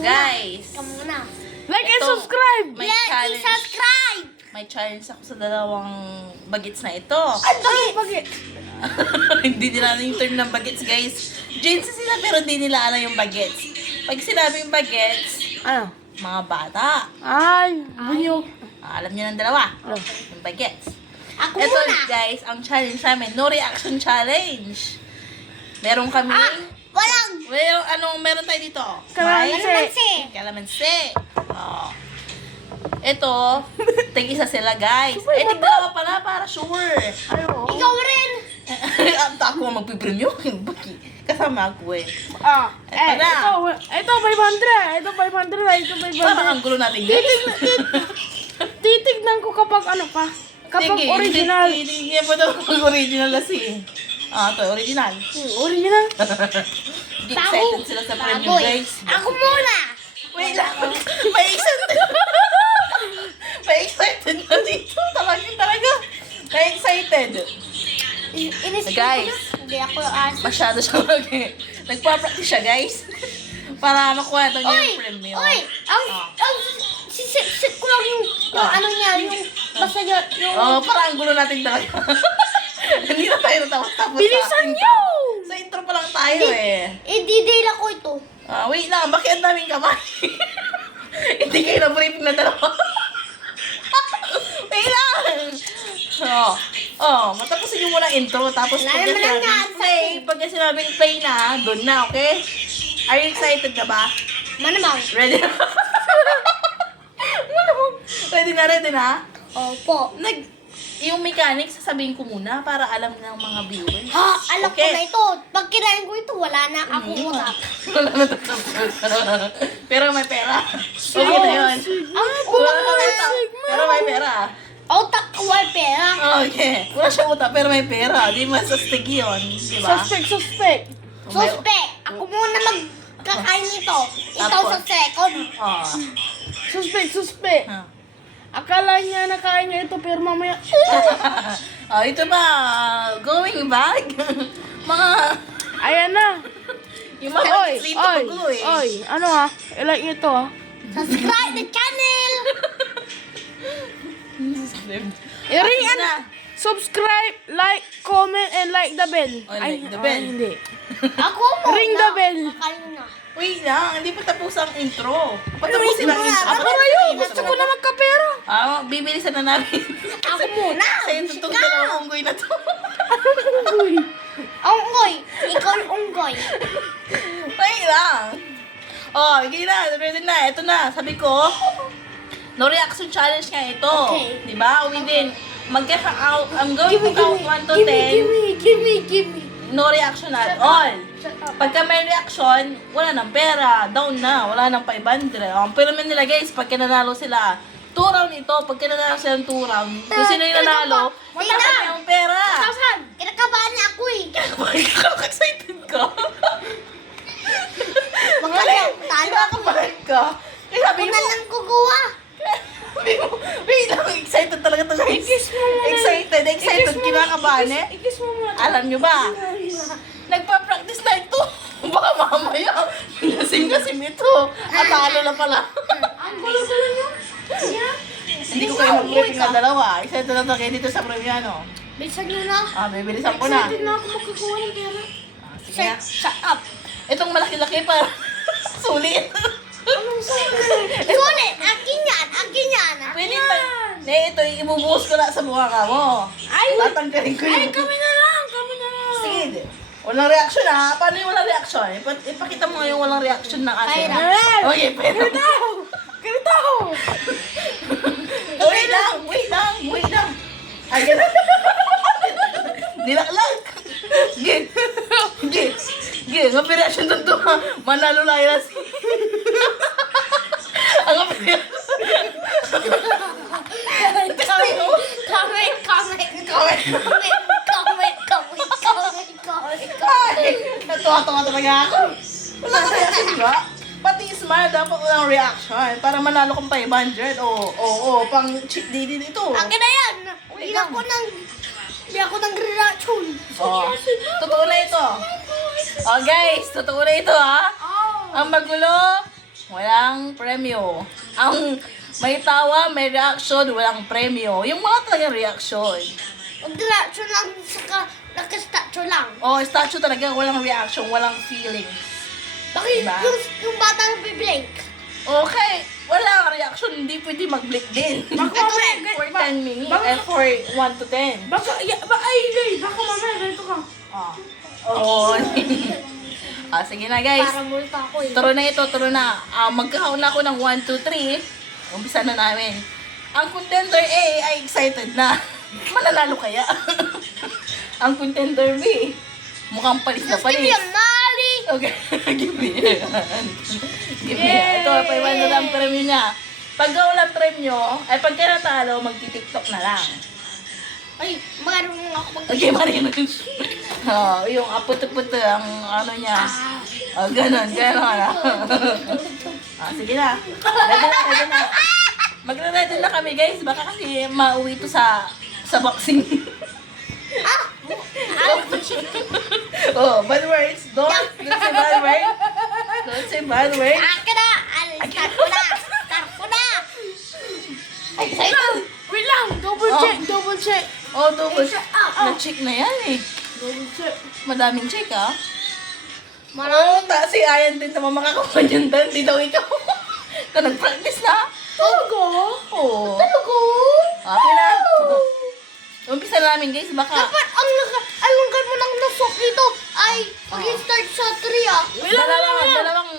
Guys, Ikaw muna. Like and Ito, subscribe! may Like and challenge. subscribe! May challenge ako sa dalawang bagets na ito. Bakit? Hindi nila alam yung term ng bagets, guys. Jeans sila pero hindi nila alam yung bagets. Pag sinabing bagets, Ano? mga bata. Ay, bunyo. Alam niyo ng dalawa. Ano? Yung bagets. Ako Ito, muna. guys, ang challenge namin, no reaction challenge. Meron kami, Walang. meron tayo dito? Kalamansi. Kalamansi. Oh. Ito, tig-isa sila, guys. Sabay, Eh, tig-dalawa pala para sure. Ano? Ikaw rin. Ang ako ang magpipremyo. Kasama ako eh. Ito na. Ito 500. Ito 500. Ito 500. Parang ang gulo natin, guys. Titignan ko kapag ano pa. Kapag Sige, original. Hindi pa daw original kasi. Ito, original. Original? Excited sila sa premyo, Baboy. guys. Ako muna. Wait lang. May excited. May excited na dito. Talaga. May excited. Inis Guys. Hindi ako as. Masyado siya nagpa-practice siya, guys. Para makuha ito niya Oy! yung premyo. Oy! Ang sit ko lang yung ano niya, yung basta niya, yung... Parang ang gulo natin talaga. Hindi na tayo natapos-tapos. Bilisan intro. niyo! Sa intro pa lang tayo eh. I-detail ako ito. Wait lang, bakit ang daming kamay? Hindi kayo na-briefing na dalawa. Wait lang! Matapusin nyo muna intro, tapos Wala pagka naman ang sinabing play, pagka sinabing play na, doon na, okay? Are you excited na ba? Manamang. Ready na? Ready na? Opo. Yung mechanics, sasabihin ko muna para alam ng mga viewers. Ha, alam ko Okay. na ito. Pag kinain ko ito, wala na akong utak. Wala na pero may pera. Okay na yun. Ang utak ko na. Pero may pera. Utak ko ay pera. Okay. Wala siya utak pero may pera. Di masastig yun. Di ba? Suspect. Suspect. Ako muna magkakain nito. Ikaw Tapos? sa second. Suspect. Akala niya nakain niya ito pero mamaya... Ito ba? Going back? mga... Ayan na. Yung mga Oy, dito oy, pagulo eh. oy. Ano ha? I-like niyo to ha. Subscribe the channel. I-ring Sige na. subscribe, like, comment, and like the bell. Oh, like the bell. Hindi. Ako muna. Ring the bell. Kakain na. Wait lang, hindi pa tapos ang intro. Patapusin ang intro. Ako na yun. Gusto ko na magkapera. Bibilisan na namin. Ako muna. Kasi itong dalawang unggoy na to. Unggoy. Ikaw ang unggoy. Wait lang. Okay na. Ready na. Ito na. Sabi ko, no reaction challenge nga ito. Okay. Diba? Within, mag-get out. I'm going to count 1 to 10. Give me. No reaction at all. Pagka may reaction, wala nang pera. Down na. Wala nang 500. Ang pyramid nila guys, pag kinanalo sila, 2 round ito. Pag kinanalo sila ng 2 round, kung sino yung nanalo, matasa na yung pera. Kinakabahan niya ako eh. Excited ka. Magkano? Talo ako. Kinakabahan ka. Eh, sabi Ako mo, na lang kukuha. wait lang, excited talaga to guys. Excited, kinakabahan eh. I-kiss mo muna. Alam nyo ba? Nagpa-practice na ito. Baka mamaya, nasim-nasim ito. Atalo na pala. Ang gulo-gulo niyo. Hindi ko kayo mag-briefing na dalawa. Excited na kayo dito sa Premiano. Bilisan niyo na. Bibilisan ko na. Excited na ako magkakuha ng pera. Sige na. Shut up. Itong malaki-laki pa. Sulit. Sulit. Akin yan. Akin yan. Pwede pa. Ito, ibubuhos ko na sa mukha mo. Ay! Tatanggalin ko Ay, yung... kami na lang. Kami na lang. Sige. Walang reaction ha. Paano yung walang reaction? Ipakita mo nga yung walang reaction ng asin. Pera. Okay, pera. Ganito. Wait lang. Ay, ganun. Nilaklag. Sige, ang reaction doon to ha. Manalo lang yan. Ang Natuwa-tuwa talaga ako. Wala ka reaction ba? Pati smile, dapat walang reaction. Para manalo kang 500. Oo, pang cheat day din ito. Akin na yan. Hindi ako ng reaction. Totoo na ito. Guys, totoo na ito ha. Ang magulo, walang premyo. Ang may tawa, may reaction, walang premyo. Yung mga talagang reaction. Mag-reaction lang sa naka-statue lang. Oh, statue talaga, walang reaction, walang feelings. Bakit Diba? yung bata nang biblank? Okay, walang reaction, hindi pwede mag-blink din. Ito rin. For 10 minutes, for 1 to 10. Baka, ay, hindi. Baka mamaya, ganito ka. Ah. Oo. Sige na guys. Para multa ako eh. Turo na ito, turo na. Magkakaon na ako ng 1, 2, 3. Umpisa na namin. Ang contender A ay excited na. Mananalo kaya? Ang contender B, mukhang palis na Just give me palis. a Mali! Okay, give me. Give me. Ito, 500 ang premyo niya. Pagka walang premyo, ay pagka natalo, magti-tiktok na lang. Ay, marunong ako mag- Okay, Marino. Yung aputo-puto, ang ano niya. Ganon. Sige na. Ready na. Magre-ready na kami, guys. Baka kasi mauwi to sa boxing. Bad words. Don't say bad words. Don't say bad words. Akin na! Start ko na! Start ko na! Excited. Wait lang, double check. Double. Na-check na yan eh. Double check. Madaming check ah. Marami. Si Ayan din naman makakakuha niyan doon. Di daw ikaw. Na nag-practice na. Talaga? Oo. Talaga? Okay na. Umpisa na namin guys. Baka Dapat ang alungkan mo ng nasok dito ay mag-start sa 3 ah.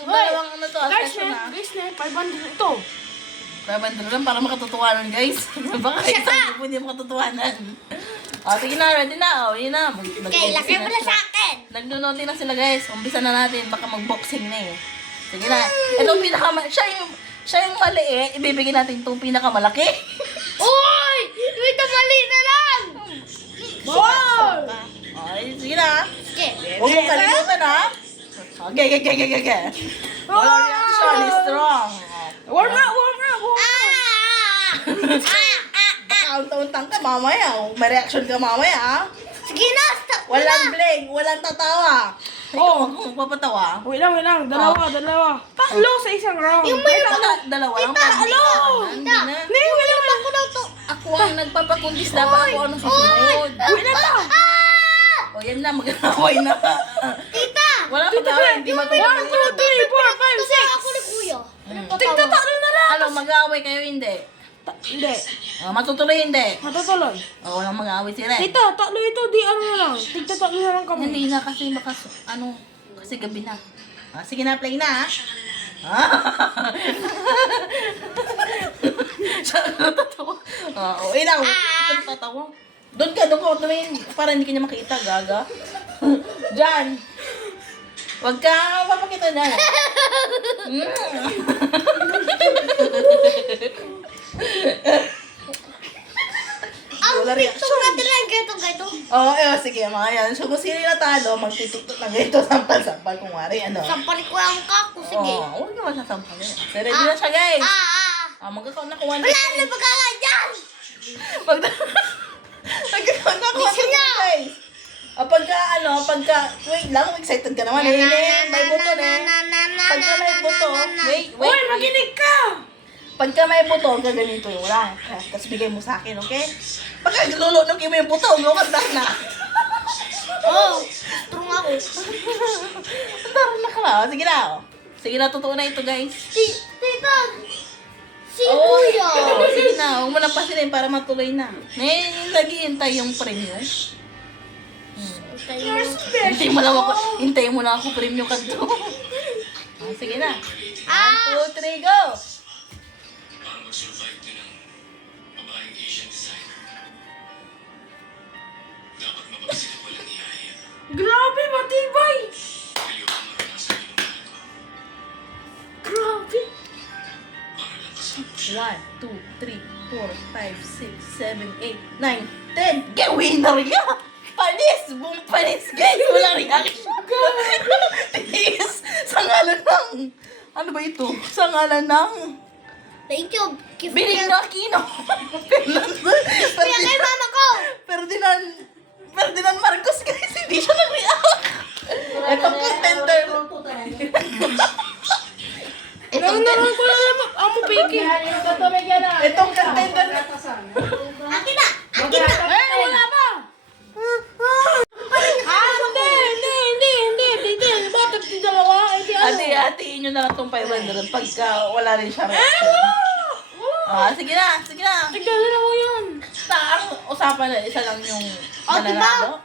dalawang ano to. Guys, Session na. 500 ito. 500 lang para makatotohanan guys. Baka isang po hindi makatotohanan. Sige na. Ready na. Yun na. Okay, laki mo na sa akin. Nagnunote na sila guys. Umpisa na natin. Baka mag-boxing na eh. Sige na. Itong siya yung maliit. Ibibigay natin itong pinakamalaki. Uy! Wait, mali na lang! Wow! Sige na. Okay. Huwag mong kalimutan ha. Okay. Walang reaction is strong. Warm up! Kaunta-untang ka mamaya. May reaction ka mamaya ha. Sige na! Stop mo Walang na! blink, walang tatawa. Ikaw kung magpapatawa. Wait lang. Dalawa. Tatlo sa isang round. Yung may Dalawa lang. Tita, hello! Hindi Tita, na. wala ko daw to. Ako ang nagpapakundis dapat ako ang susunod. Wait lang. O yan na, mag-away na. Tita! Wala mag-away, hindi 1, 2, 3, 4, 5, Tata ako ni Kuya. Tigtatalo na lang. Ano, mag-away kayo hindi? Hindi. Matutuloy hindi? Matutuloy. Walang mag-away sila eh. Tita, tatlo ito. Di ano na lang. Tigtatalo na lang kami. Hindi na kasi kasi gabi na. Sige na, play na ha. Siya natatawa. Inaw. Ito natatawa. Doon ka tumingin. Para hindi ka niya makita, gaga. Diyan. Huwag ka mapakita na. Ang Wala TikTok reaction. natin lang ganito. Sige, mga yan. So, kung sino yung natalo, magtitiktok na ganito, sampal-sampal, kung wari, ano. Sampalik ko ang kako. Sige. Huwag naman sasampalin. So, ready na siya, guys. Magkakaon na kuwan. Wala na magkakadyan! Magkakaon na kuwan, Bisa na. guys. Wait lang, excited ka naman. May buto na. Pagka may buto, wait. Uy, makinig ka! Pagka may buto, gaganito yung lang. Tapos bigay mo sa akin, okay? Pagka lulunogin mo yung buto, lumakas na. Oh, strong ako. Tara na ka na. Sige na. Sige na, totoo na ito, guys. Tita! Si Kuya! Sige na, huwag mo nang pasilin para matuloy na. Nag-iintay yung premyo. You're special. Hintayin mo na ako premyo ka to. Sige na. 1, 2, 3, go! Grabe, matibay! Grabe! 1, 2, 3, 4, 5, 6, 7, 8, 9, 10. Get winner niya! Panis! Boom panis, guys! Walang reaction. Tiis! Sa ngalan ng... Ano ba ito? Sa ngalan ng... Thank you. Biling na Aquino. Kaya kay mama ko! Ferdinand Marcos, guys. Hindi siya nag-react. Ito contender. Itong Naroon ko lang naman. Amo, Piki. Itong contender na. Akin na! Akin na! Eh, wala pa. Hindi. Bakit di dalawa? Hindi ano. Hatiin nyo na lang itong 500 pagka wala rin siya reaction. Sige na. Tignan na mo yan. Ang usapan na isa lang yung Oh, mananalo.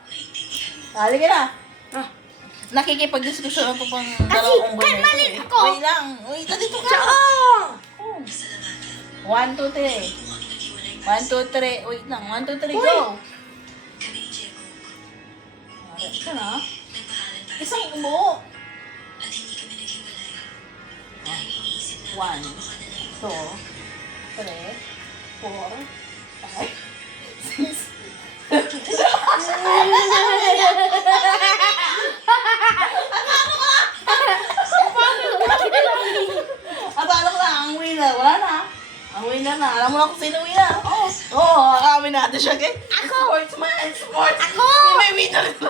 Halika na. Ah. Nakikipag-diskusyon ako pang Kasi, dalawang kay mali ako. Wait lang. Wait, dito ka. 1, 2, 3. 1, 2, 3. Wait lang. 1, 2, 3, go. Ito na. Isang umuo. 1, 2, 3, 4, 5, 6. Akala ko na, ang winner. Wala na. Ang winner na. Alam mo na kung sino winner. Oo, amin natin siya. Okay? Sportsman. Ako! May winner na ito.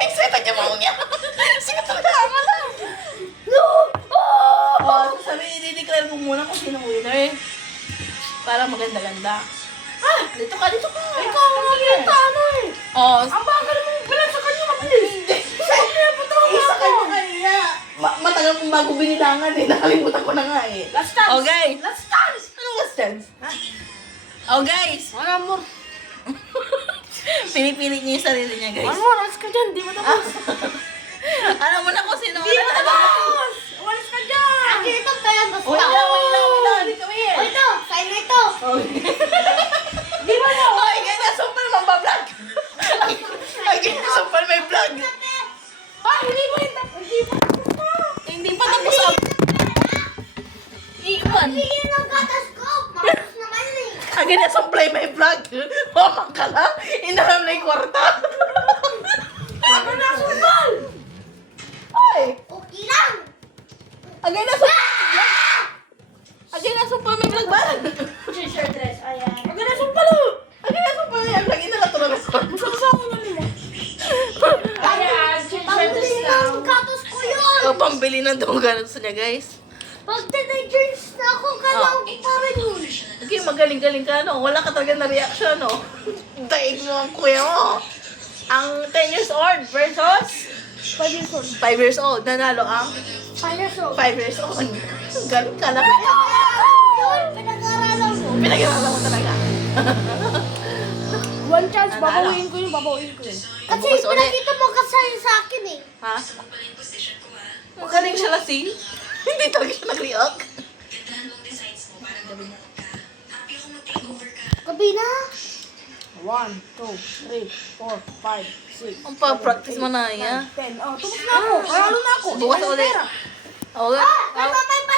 Excited yung mga niya. Sino talaga ang alam? No! Sabi, i-declare ko muna kung sino winner. Para maganda-ganda. Dito ka. Ikaw ang nakita, ano eh. Ang bagal mo bilang sa kanya, mabilis. Isa kayo kanina. Matagal kong bago binilangan eh. Nakalimutan ko na nga eh. Last chance. Okay. Last chance. Anong last chance? Oh guys. Wala more. Pinipilit niya yung sarili niya guys. One more. Alas ka dyan. Di mo tapos. Alam mo na kung sino Di mo tapos. Walis ka dyan. Akin ito, kaya gusto. Wait lang. Dito kami O ito, sa'yo na ito. Di ba no? Ay, ganyan. Sumpal mambablog. Ay, ganyan. Sumpal may vlog. Hindi mo ito. Hindi pa tapos ang... Iwan. Hindi yun ang gatas ko. Maros naman eh. Ay, ganyan. Sumpal may vlog. Mamang ka lang. Inalam na yung kwarta. Ano na sumbal? Ay. Okay lang. Agay na sumpal. Agay na sumpal may vlog ba? T-shirt dress, ayan. Huwag na sumbal. Agay na sumpal may vlog. Inalato na ko. Sasama na nila. Ayan. Pambili ng gatas ko yun. O, pambili ng dunggan sa niya, guys. Pag teenagers na ako, kailangan ko pa rin yun. Okay, magaling-galing ka, no? Wala ka talaga na reaction, no? Daig mo ang kuya mo. Ang 10 years old versus 5 years old. 5 years old. Nanalo ang 5 years old. 5 years old. Galing ka lang. Yun, pinag-aralan ko. Pinag-aralan mo talaga. One chance, Nanalo. babawiin ko yun. Kasi Bukas ulit. pinakita mo kasi sa akin eh. Ha? Magaling siya lasing. Hindi talaga siya nag-react. Gabi na. 1, 2, 3, 4, 5, 6. Ang pa-practice mo na, ya. 10. Oh, tapos na ako. Panalo na ako. Bukas Walang ulit. pera. Okay. Nagpapay pa